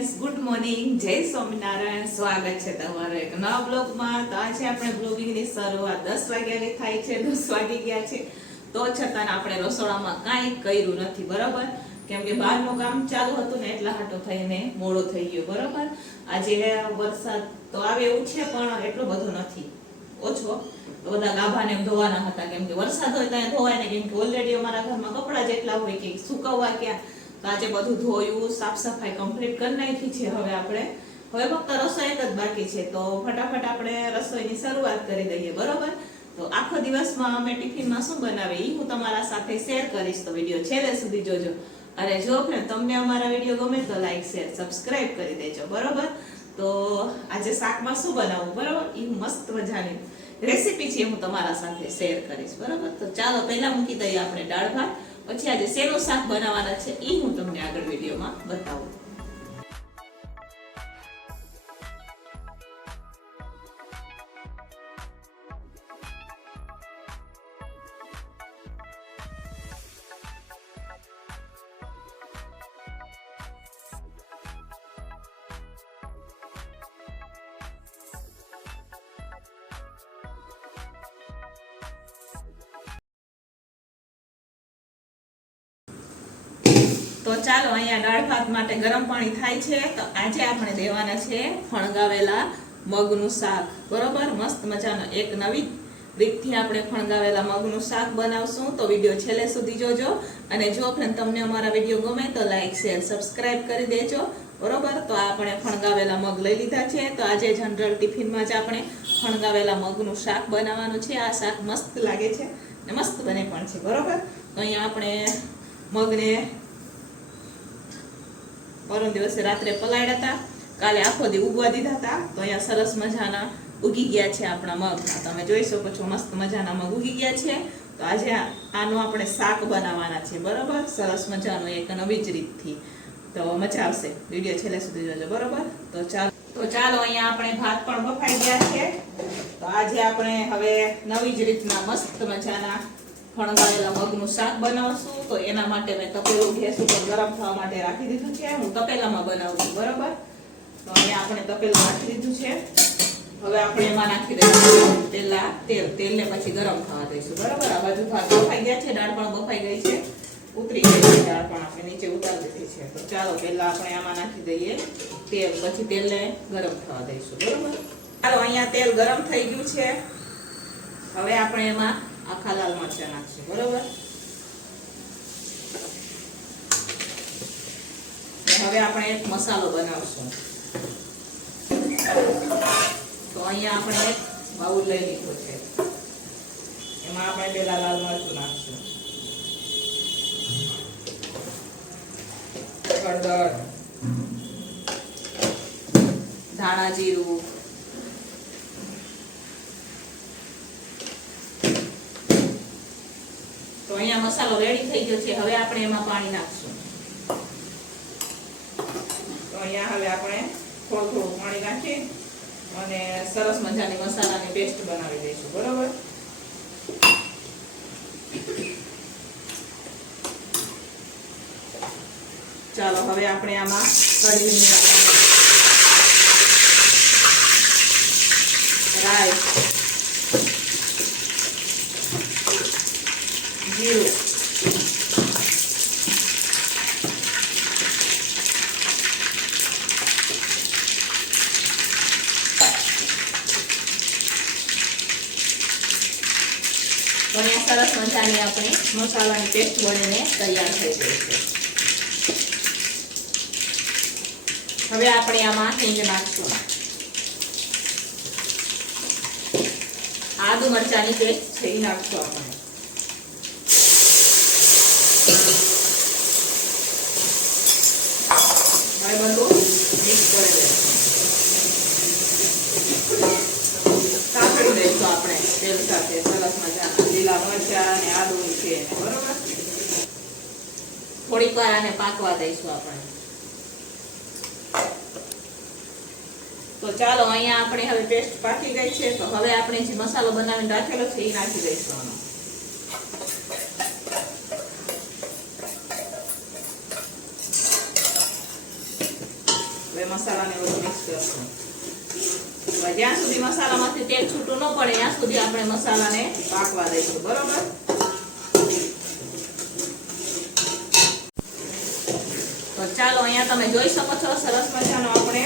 Good morning જય સ્વામિનારાયણ. સ્વાગત છે તમારો એક નવા બ્લોગમાં. તો આજે આપણે બ્લોગિંગની શરૂઆત દસ વાગ્યાની થાય છે, દસ વાગી ગયા છે. તો છતાં આપણે રસોડામાં કાંઈ કર્યું નથી, બરાબર? કેમ કે બહારનું કામ ચાલુ હતું ને, એટલા હાટો થઈને મોડો થઈ ગયો, બરોબર? આજે વરસાદ તો આવે એવું છે, પણ એટલો બધો નથી. ઓછો. તો બધા ગાભાને ધોવાના હતા, કેમ કે વરસાદ હોય ત્યાં ધોવાય ને, કેમ કે ઓલરેડી અમારા ઘરમાં કપડાં જેટલા હોય કે સુકવવા ક્યાં તો આજે બધું ધોયું સાફ સફાઈ કમ્પ્લીટ કરી નાખી છે હવે આપણે. હવે ફક્ત રસોઈ એક જ બાકી છે, તો ફટાફટ આપણે રસોઈની શરૂઆત કરી દઈએ, બરોબર? તો આખો દિવસમાં અમે ટિફિનમાં શું બનાવીએ? એ હું તમારા સાથે શેર કરીશ, તો વીડિયો છેલ્લે સુધી જોજો. અને જો ફ્રેન્ડ તમને અમારા વીડિયો ગમે તો લાઈક શેર સબસ્ક્રાઇબ કરી દેજો, બરોબર? તો આજે શાકમાં શું બનાવવું બરોબર? એ મસ્ત મજાની રેસીપી છે હું તમારા સાથે શેર કરીશ, બરોબર? તો ચાલો, પહેલા મૂકી દઈએ આપણે દાળ ભાત. પછી આજે શેનું શાક બનાવવાના છે એ હું તમને આગળ વિડીયોમાં બતાવું ચાલો, અહીંયા દાળ ભાત માટે ગરમ પાણી થાય છે. તો આજે આપણે લેવાના છે ફણગાવેલા મગનું શાક. બરોબર? મસ્ત મજાનો એક નવી રીતથી આપણે ફણગાવેલા મગનું શાક બનાવશું. તો વીડિયો છેલ્લે સુધી જોજો. અને જો તમને અમારા વીડિયો ગમે તો લાઈક, શેર, સબસ્ક્રાઇબ કરી દેજો. બરોબર? તો આપણે ફણગાવેલા મગ લઈ લીધા છે. તો આજે જનરલ ટિફિનમાં જ આપણે ફણગાવેલા મગનું શાક બનાવવાનું છે. આ શાક મસ્ત લાગે છે ને મસ્ત બને પણ છે. બરોબર? તો અહીંયા આપણે મગને પરમ દિવસે રાત્રે પલાળ્યા હતા. કાલે આખો દી ઉગવા દીધા હતા. તો અહીંયા સરસ મજાના ઉગી ગયા છે આપણા મગ. તમે જોઈ શકો છો, મસ્ત મજાના મગ ઉગી ગયા છે. તો આજે આનું આપણે શાક બનાવવાના છે. બરોબર? સરસ મજાનું એક નવી જ રીતથી. તો મજા આવશે. વીડિયો છેલ્લે સુધી જોજો. બરોબર? તો ચાલો. તો ચાલો, અહીંયા આપણે ભાત પણ બફાઈ ગયા છે. તો આજે આપણે હવે નવી જ રીતના મસ્ત મજાના ફણગાવેલા મગનું શાક બનાવશું, તો એના માટે મેં તપેલું ગેસ ઉપર ગરમ થવા માટે રાખી દીધું છે. હું તપેલામાં બનાવું છું, બરોબર? તો અહીંયા આપણે તપેલું રાખી દીધું છે. હવે આપણે એમાં નાખી દઈશું પેલા તેલ, તેલને પછી ગરમ થવા દઈશું, બરોબર? આ બાજુ ભાત બફાઈ ગયા છે, દાળ પણ બફાઈ ગઈ છે. ઉતરી ગઈ છે, દાળ પણ આપણે નીચે ઉતારી દીધી છે. તો ચાલો પહેલાં આપણે આમાં નાખી દઈએ તેલ, પછી તેલને ગરમ થવા દઈશું, બરોબર? ચાલો, અહીંયા તેલ ગરમ થઈ ગયું છે. હવે આપણે એમાં આખા લાલ મરચાં નાખશું બરોબર? હવે આપણે એક મસાલો બનાવશું. તો અહીંયા આપણે એક બાઉલ લઈ લીધો છે. એમાં આપણે પેલા લાલ મરચું નાખશું. હળદર. ધાણા જીરું તો અહીંયા મસાલો રેડી થઈ ગયો છે. હવે આપણે એમાં પાણી નાખશું. અહીંયા હવે આપણે થોડું થોડું પાણી નાખી અને સરસ મજાની મસાલાની પેસ્ટ બનાવી દઈશું બરોબર? ચાલો, હવે આપણે આમાં કઢી રાઈ જીરું તો અહીંયા સરસ મજાની આપણી મસાલાની પેસ્ટ બનીને તૈયાર થઈ ગઈ છે. હવે આપણે આમાં હિંગ નાખશું. આદુ મરચાની પેસ્ટ થઈ નાખશું આપણે. સાથે, સરસ મજાના લીલા મરચા. થોડીક વાર આને પાકવા દઈશું આપણે. તો ચાલો, અહીંયા આપણે હવે પેસ્ટ પાકી ગઈ છે, તો હવે આપણે જે મસાલો બનાવીને રાખેલો છે, એ નાખી દઈશું આનો. હવે મસાલાને બધું મિક્સ કરશું. જ્યાં સુધી મસાલામાંથી તેલ છૂટું ન પડે, ત્યાં સુધી આપણે મસાલાને પાકવા દઈશું, બરોબર? ચાલો અહીંયા તમે જોઈ શકો છો, સરસ મજાનો આપણે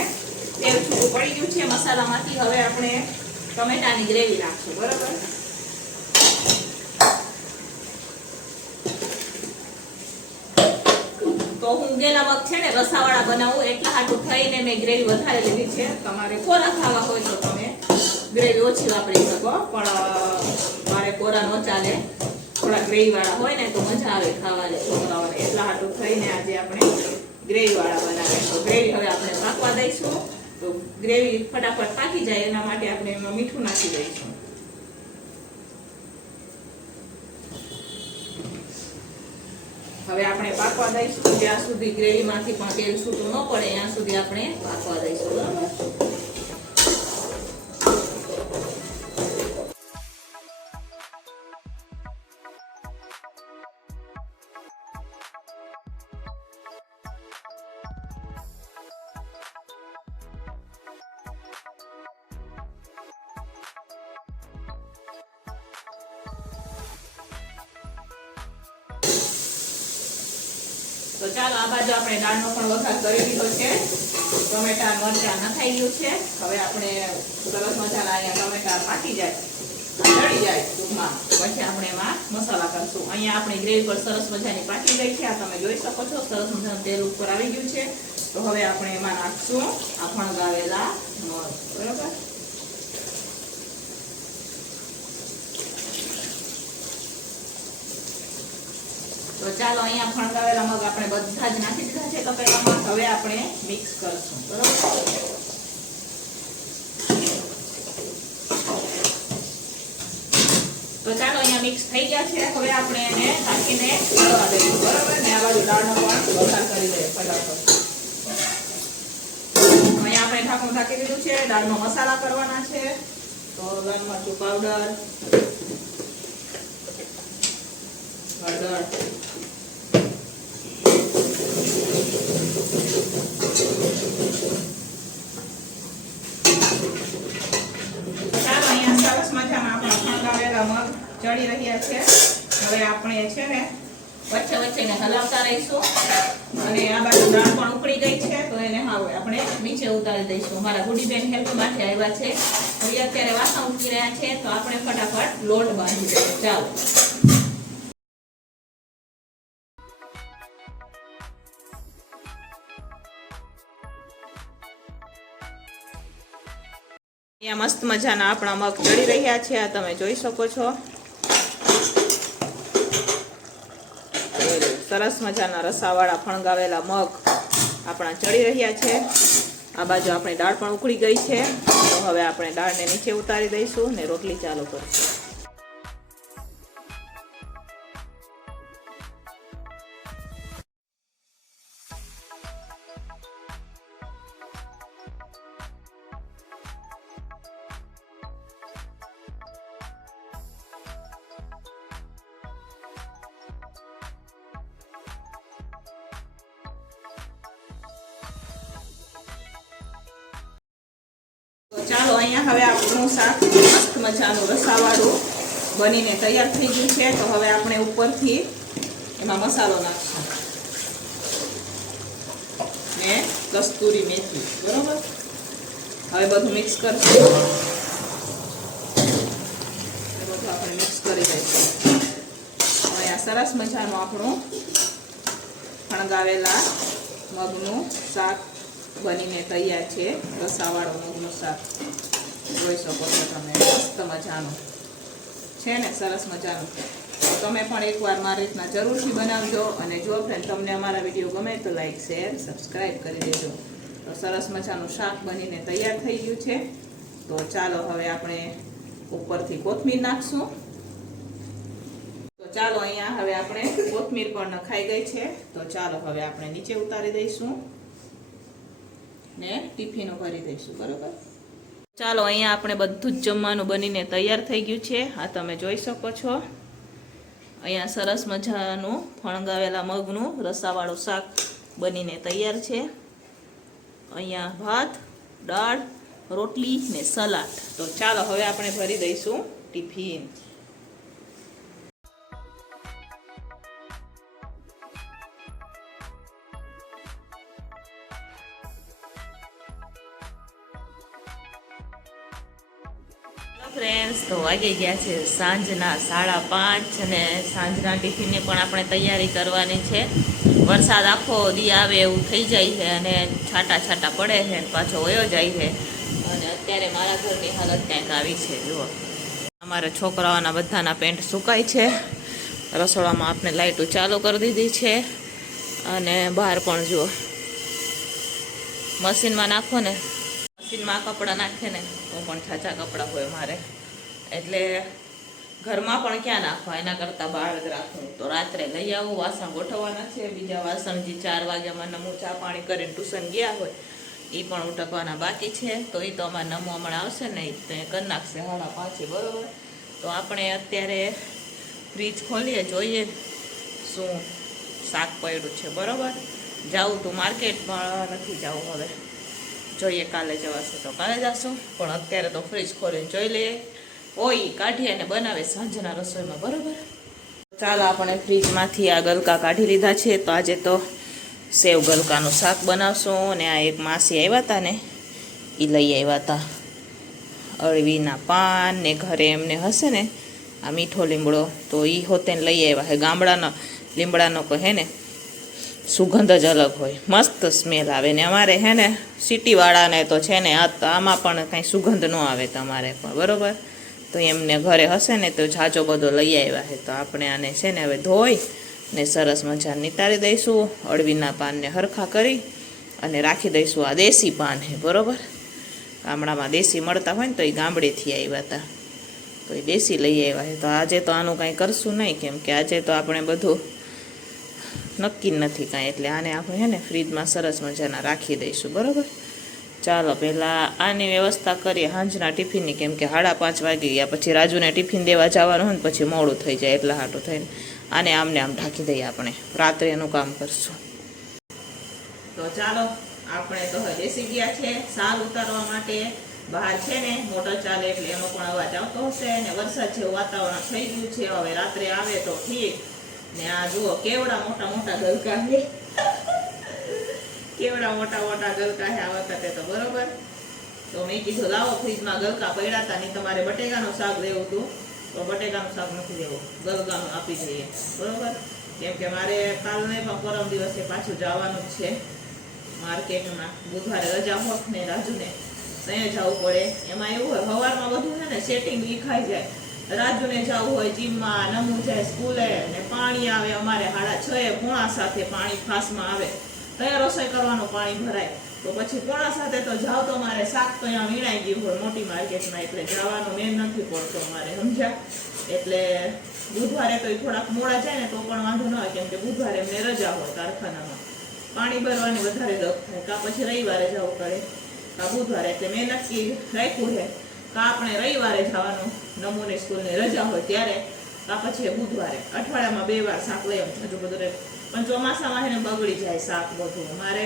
તેલ છૂટું પડી ગયું છે, મસાલામાંથી હવે આપણે ટમેટાની ગ્રેવી નાખશું બરોબર? તો હું ગેલા વખત છે ને રસાવાળા બનાવું, એટલા હાટું થઈને મેં ગ્રેવી વધારે લીધી છે. તમારે કોરા ખાવા હોય તો તમે ગ્રેવી ઓછી વાપરી શકો, પણ મારે કોરા ન ચાલે. થોડા ગ્રેવી વાળા હોય ને તો મજા આવે ખાવાની, છોકરાઓને એટલા હાટું થઈને આજે આપણે ગ્રેવી વાળા બનાવે તો ગ્રેવી હવે આપણે પાકવા દઈશું. તો ગ્રેવી ફટાફટ પાકી જાય, એના માટે આપણે એમાં મીઠું નાખી દઈશું. હવે આપણે પાકવા દઈશું. જ્યાં સુધી ગ્રેવીમાંથી પણ તેલ છૂટું ન પડે, ત્યાં સુધી આપણે પાકવા દઈશું. બાજુ આપણે દાળનો પણ વઘાર કરી દીધો છે. ટમેટા, મરચાં નખાઈ ગયું છે. હવે આપણે સરસ મજાના અહીંયા ટમેટા પાકી જાય, ચડી જાય ટૂંકમાં. પછી આપણે એમાં મસાલા કરશું. અહીંયા આપણી ગ્રેવી પર સરસ મજાની પાકી ગઈ છે. આ તમે જોઈ શકો છો, સરસ મજાનું તેલ ઉપર આવી ગયું છે. તો હવે આપણે એમાં નાખશું. આ ફણગાવેલા મગ બરાબર? તો ચાલો અહીંયા ફણગાવેલા મગ આપણે બધા જ નાખી દીધા છે. તપેલામાં હવે આપણે મિક્સ કરશું. બરોબર? તો ચાલો અહીંયા મિક્સ થઈ ગયા છે. હવે આપણે એને ઢાંકીને ચડવા દઈશું. બરોબર? ને આ બાજુ દાળનો પણ વઘાર કરી દઈએ ફટાફટ. અહીંયા આપણે ઢાંકણું ઢાંકી દીધું છે. દાળનો મસાલા કરવાના છે. તો લાલ મરચું પાવડર હળદર વચ્ચે વચ્ચે ને હલાવતા રહીશું. અને આ બાજુ દાળ પણ ઉકળી ગઈ છે, તો એને હવે આપણે નીચે ઉતારી દઈશું. મારા ગુડીબેન હેલ્પ માટે આવ્યા છે. અત્યારે વાસણ ઉકી રહ્યા છે, તો આપણે ફટાફટ લોટ બાંધી દઈએ. ચાલો. અહીંયા મસ્ત મજાના આપણા મગ ચડી રહ્યા છે. આ તમે જોઈ શકો છો. સરસ મજાના રસાવાળા ફણગાવેલા મગ આપણા ચડી રહ્યા છે. આ બાજુ આપણી દાળ પણ ઉકળી ગઈ છે. તો હવે આપણે દાળને નીચે ઉતારી દઈશું ને રોટલી ચાલુ કરશું. છે, તો હવે આપણે ઉપરથી એમાં મસાલો નાખશું. ને કસ્તુરી મેથી, બરોબર? હવે બધું મિક્સ કરશું. બધું આપણે મિક્સ કરી દઈશું હવે આ સરસ મજાનું આપણું ફણગાવેલા મગનું શાક બનીને તૈયાર છે, રસાવાળું મગનું શાક. જોઈ શકો છો તમે, મસ્ત મજાનું. છે ને, સરસ મજાનું. તો તમે પણ એકવાર મારી રીતના જરૂરથી બનાવજો અને જો ફ્રેન્ડ તમને અમારા વીડિયો ગમે તો લાઈક શેર સબસ્ક્રાઈબ કરી દેજો. તો સરસ મજાનું શાક બનીને તૈયાર થઈ ગયું છે. તો ચાલો હવે આપણે ઉપરથી કોથમીર નાખશું. તો ચાલો અહીંયા હવે આપણે કોથમીર પણ નખાઈ ગઈ છે. તો ચાલો હવે આપણે નીચે ઉતારી દઈશું ને ટિફિનો ભરી દઈશું, બરોબર? ચાલો અહીંયા આપણે બધું જ જમવાનું બનીને તૈયાર થઈ ગયું છે. આ તમે જોઈ શકો છો. અહીંયા સરસ મજાનું ફણગાવેલા મગનું રસાવાળું શાક બનીને તૈયાર છે. અહીંયા ભાત, દાળ, રોટલી ને સલાડ. તો ચાલો હવે આપણે ભરી દઈશું ટિફિન. તો વાગી ગયા છે સાંજના સાડા પાંચ અને સાંજના ટિફિનની પણ આપણે તૈયારી કરવાની છે. વરસાદ આખો દી આવે એવું થઈ જાય છે અને છાટા છાટા પડે છે અને પાછો વયો જાય છે. અને અત્યારે મારા ઘરની હાલત ક્યાંક આવી છે, જુઓ. અમારા છોકરાઓના બધાના પેન્ટ સુકાય છે. રસોડામાં આપણે લાઇટો ચાલુ કરી દીધી છે અને બહાર પણ જુઓ. મશીનમાં નાખો ને. મશીનમાં કપડાં નાખે ને તો પણ છાચા કપડાં હોય મારે. એટલે ઘરમાં પણ ક્યાં નાખવા? એના કરતાં બહાર જ રાખવું તો રાત્રે લઈ આવું, વાસણ ગોઠવવાના છે. બીજા વાસણ જે ચાર વાગ્યામાં નમું ચા પાણી કરીને ટ્યુશન ગયા હોય. એ પણ ઉટકવાના બાકી છે. તો એ તો અમારે નમો હમણાં આવશે ને તો એ કરી નાખશે હાડા પાંચે, બરોબર? તો આપણે અત્યારે ફ્રીજ ખોલીએ, જોઈએ શું શાક પડ્યું છે, બરાબર? જાઉં તો માર્કેટ પણ નથી જવું હવે. જોઈએ કાલે જવાશે તો કાલે જશું. પણ અત્યારે તો ફ્રીજ ખોલીને જોઈ લઈએ. હોય કાઢી અને બનાવે સાંજના રસોઈમાં, બરાબર? ચાલો, આપણે ફ્રીજમાંથી આ ગલકા કાઢી લીધા છે. તો આજે તો સેવ ગલકાનું શાક બનાવશું અને આ એક માસી આવ્યા હતા ને એ લઈ આવ્યા હતા અળવીના પાન ને ઘરે એમને હશે ને, આ મીઠો લીમડો, તો એ હોતે લઈ આવ્યા હે. ગામડાનો, લીમડાનો કહે ને, સુગંધ જ અલગ હોય. મસ્ત સ્મેલ આવે ને અમારે હે ને, સિટીવાળાને તો છે ને, આ આમાં પણ કાંઈ સુગંધ ન આવે તમારે પણ, બરોબર? તો એમને ઘરે હશે ને તો ઝાજો બધો લઈ આવ્યા છે. તો આપણે આને છે ને હવે ધોઈ ને સરસ મજા નિતારી દઈશું. અળવીના પાનને હરખા કરી અને રાખી દઈશું આ દેશી પાન છે, બરાબર? ગામડામાં દેશી મળતા હોય ને તો એ ગામડેથી આવ્યા હતા. તો એ દેશી લઈ આવ્યા છે. તો આજે તો આનું કાંઈ કરશું નહીં, કેમ કે આજે તો આપણે બધું નક્કી નથી કાંઈ. એટલે આને આપણે છે ને ફ્રીજમાં સરસ મજાના રાખી દઈશું, બરાબર? ચાલો, પહેલાં આની વ્યવસ્થા કરીએ. સાંજના ટિફિનની, કેમ કે સાડા પાંચ વાગી ગયા. પછી રાજુને ટિફિન દેવા જવાનું હોય ને, પછી મોડું થઈ જાય, એટલા હાટું થઈને. આને આમને આમ ઢાંકી દઈએ આપણે. રાત્રે એનું કામ કરશું. તો ચાલો, આપણે તો બેસી ગયા છે. સાલ ઉતારવા માટે બહાર છે ને, મોટર ચાલે એટલે એનો પણ અવાજ આવતો હશે ને, વરસાદ જેવું વાતાવરણ થઈ ગયું છે. હવે રાત્રે આવે તો ઠીક. ને આ જુઓ, કેવડા મોટા મોટા ગલકા કેવડા મોટા મોટા ગલકા છે, આ વખતે તો બરોબર. તો મેં કીધું, લાવો ફ્રીજમાં ગલકા પડ્યા હતા નહીં તમારે બટેકાનું શાક લેવું હતું. તો બટેકાનું શાક નથી લેવું, ગલકાનું આપી દઈએ. બરોબર? કેમ કે મારે કાલને પણ પરમ દિવસે પાછું જવાનું જ છે માર્કેટમાં. બુધવારે રજા હોત ને રાજુને, ત્યાં જવું પડે. એમાં એવું હોય સવારમાં બધું છે ને સેટિંગ લીખાઈ જાય. રાજુને જવું હોય, જીમમાં નમું જાય, સ્કૂલે ને પાણી આવે, અમારે સાડા છ એ પોણા સાથે પાણી ફાસમાં આવે. ત્યાં રસોઈ કરવાનું પાણી ભરાય? તો પછી કોણા સાથે તો જાવ તો મારે શાક તો અહીંયા વીણાઈ ગયું હોય મોટી માર્કેટમાં, એટલે જવાનું મેન નથી પડતો મારે સમજ્યા? એટલે બુધવારે તો એ થોડાક મોડા જાય ને તો પણ વાંધો ન હોય કેમ કે બુધવારે એમને રજા હોય કારખાનામાં. પાણી ભરવાની વધારે દખ થાય, કાં પછી રવિવારે જવું પડે. કાં બુધવારે, એટલે મેં નક્કી રાખ્યું છે, કાં આપણે રવિવારે જવાનું નમૂને સ્કૂલની રજા હોય ત્યારે, કાં પછી બુધવારે. અઠવાડિયામાં બે વાર શાક લઈ આવું બધું. પણ ચોમાસામાં એને બગડી જાય શાક બધું. મારે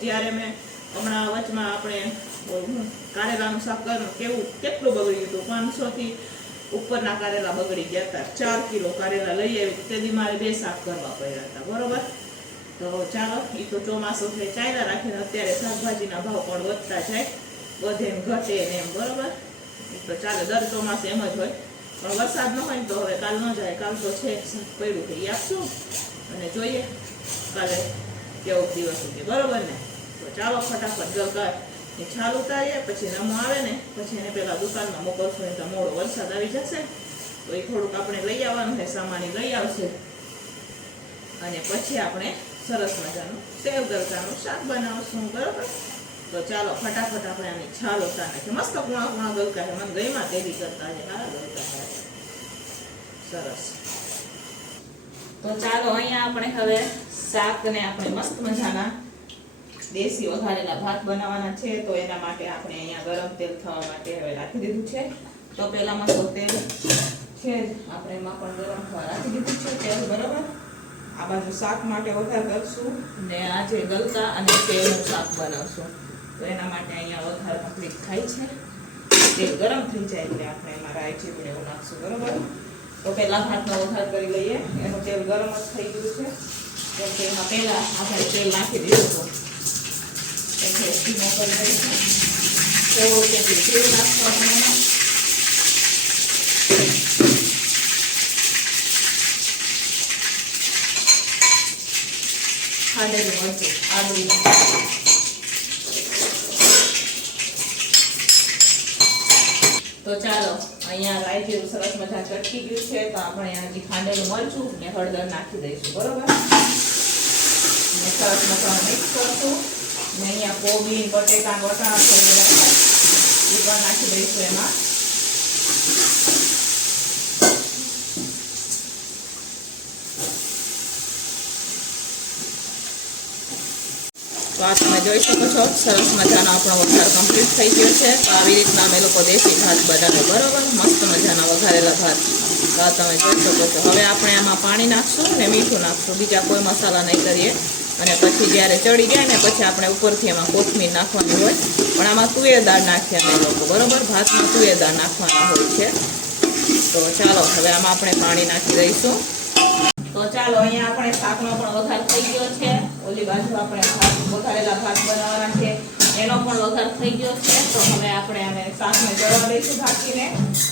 જ્યારે મેં હમણાં વચમાં આપણે કારેલાનું શાક કર્યું, કેવું, કેટલું બગડી ગયું હતું? પાંચસોથી ઉપરના કારેલા બગડી ગયા હતા. ચાર કિલો કારેલા લઈ આવી. તેથી મારે બે શાક કરવા પડ્યા હતા. બરોબર? તો ચાલો એ તો ચોમાસું છે. ચાલ્યા રાખીને અત્યારે શાકભાજીના ભાવ પણ વધતા જાય. વધે એમ ઘટે ને એમ. બરોબર? એ તો ચાલે. દર ચોમાસે એમ જ હોય. પણ વરસાદ ન હોય તો હવે કાલ ન જાય. કાલ તો છે પડ્યું છે. એ આપશું? અને જોઈએ. કાલે કેવો દિવસ ઉગે. બરોબર ને? તો ચાલો ફટાફટ ગરગર એ છાલ ઉતારીએ, પછી નમો આવે ને, પછી એને પેલા દુકાનમાં મોકલશું ને તો મોડો વરસાદ આવી જશે. તો એ થોડુંક આપણે લઈ આવવાનું છે, સામાન લઈ આવશે. અને પછી આપણે સરસ મજાનું સેવ ગરકાનું શાક બનાવશું, બરોબર? તો ચાલો ફટાફટ આપણે આની છાલ ઉતાર નાખીએ. મસ્ત કુણા કુણા ગલકા છે. મને ગઈમાં તેવી કરતા છે. હા, ગલકા છે. સરસ. તો ચાલો અહીંયા આપણે હવે શાકને આપણે મસ્ત મજાના દેશી વઘારેલા ભાત બનાવવાના છે, તો એના માટે આપણે અહીંયા ગરમ તેલ થવા માટે હવે રાખી દીધું છે. તો પહેલામાં તો તેલ છે જ આપણે એમાં પણ ગરમ થવા રાખી દીધું છે તેલ, બરોબર? આ બાજુ શાક માટે વઘાર કરશું ને આજે ગલકા અને તેલનું શાક બનાવશું. તો એના માટે અહીંયા વઘાર કમ્પ્લીટ થાય છે. તેલ ગરમ થઈ જાય એટલે આપણે એમાં રાઈ જીરું એવું નાખશું બરોબર? તો પહેલાં ભાતનો વઘાર કરી લઈએ. એનું તેલ ગરમ જ થઈ ગયું છે. કેમ કે એમાં પહેલાં આપણે તેલ નાખી દઈશું એટલે ધીમો કરી દઈશું થોડું તેલ નાખવાનું એમાં ખાંડેલું મરચું આદુ તો ચાલો અહીંયા રાઈ જેવું સરસ મજા ચટકી ગયું છે, તો આપણે અહીંયાથી ખાંડેલું મરચું ને હળદર નાખી દઈશું, બરોબર? ને સરસ મસાલો મિક્સ કરશું. ને અહીંયા કોબી, બટેકા, વટાણા થઈને એ પણ નાખી દઈશું એમાં. આ તમે જોઈ શકો છો. સરસ મજાનો આપણો વઘાર કમ્પ્લીટ થઈ ગયો છે. તો આવી રીતના અમે લોકો દેશી ભાત બનાવે બરાબર, મસ્ત મજાના વઘારેલા ભાત. તો આ તમે જોઈ શકો છો. હવે આપણે આમાં પાણી નાખશું ને મીઠું નાખશું. બીજા કોઈ મસાલા નહીં કરીએ. અને પછી જ્યારે ચડી જાય ને પછી આપણે ઉપરથી એમાં કોથમીર નાખવાની હોય. પણ આમાં તુવેરદાળ નાખીએ અમે લોકો, બરાબર? ભાતમાં તુવેર દાળ નાખવાના હોય છે. તો ચાલો, હવે આમાં આપણે પાણી નાખી દઈશું. ચાલો, અહીંયા આપણે શાકનો પણ વઘાર થઈ ગયો છે. ઓલી બાજુ આપણે ભાત વઘારેલા ભાત બનાવવાના છે. એનો પણ વઘાર થઈ ગયો છે. તો હવે આપણે આને શાકને ચડવા દઈશું ભાકીને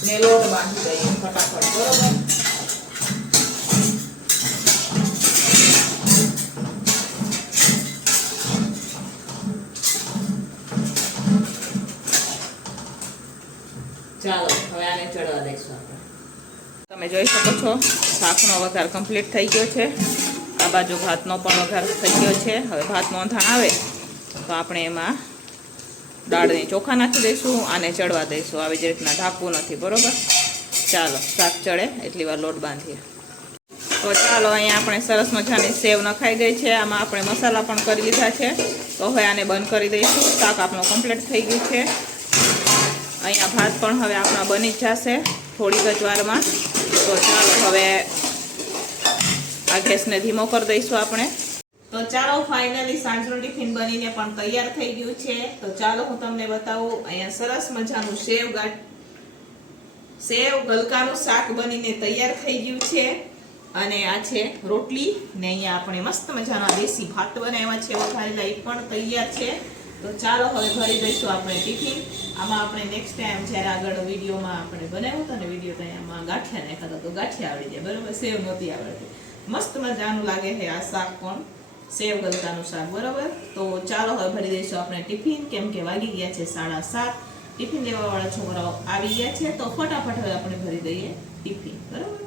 ને લોટ બાંધી દઈએ ફટાફટ, બરોબર? ચાલો, હવે આને ચડવા દઈશું તમે જોઈ શકો છો શાકનો વઘાર કમ્પ્લીટ થઈ ગયો છે. આ બાજુ ભાતનો પણ વઘાર થઈ ગયો છે. હવે ભાત નોંધાણ આવે, તો આપણે એમાં દાળને ચોખા નાખી દઈશું, આને ચડવા દઈશું. આવી જ રીતના ઢાંકવું નથી, બરોબર? ચાલો, શાક ચડે, એટલી વાર લોટ બાંધીએ. તો ચાલો, અહીંયા આપણે સરસ મજાની સેવ નખાઈ ગઈ છે. આમાં આપણે મસાલા પણ કરી લીધા છે. તો હવે આને બંધ કરી દઈશું. શાક આપણું કમ્પ્લીટ થઈ ગયું છે. અહીંયા ભાત પણ હવે આપણા બની જશે. થોડીક જ વારમાં. તો ચાલો હવે આ ગેસને ધીમો કરી દઈશું આપણે. તો ચાલો ફાઇનલી સાંજનું ટિફિન બનીને પણ તૈયાર થઈ ગયું છે. તો ચાલો હું તમને બતાવું, અહીંયા સરસ મજાનું સેવ ગાંઠ સેવ ગલકાનું શાક બનીને તૈયાર થઈ ગયું છે. અને આ છે રોટલી. ને અહીંયા આપણે મસ્ત મજાના દેશી ભાત બનાવ્યા છે. વધારેલા એ પણ તૈયાર છે. તો ચાલો હવે ભરી દઈશું આપણે ટિફિન. આમાં આપણે નેક્સ્ટ ટાઈમ જ્યારે આગળ વિડીયોમાં આપણે બનાવ્યું હતું ને, વીડિયો તો આમાં ગાંઠિયા નાખ્યા તો ગાંઠિયા આવડી જાય બરાબર? સેવ નહોતી આવડતી. મસ્ત મજાનું લાગે છે આ શાક પણ. સેવ ગલકાનું શાક, બરાબર? તો ચાલો હવે ભરી દઈશું આપણે ટિફિન. કેમ કે વાગી ગયા છે સાડા સાત. ટિફિન લેવા વાળા છોકરાઓ આવી ગયા છે, તો ફટાફટ હવે આપણે ભરી દઈએ ટિફિન, બરોબર?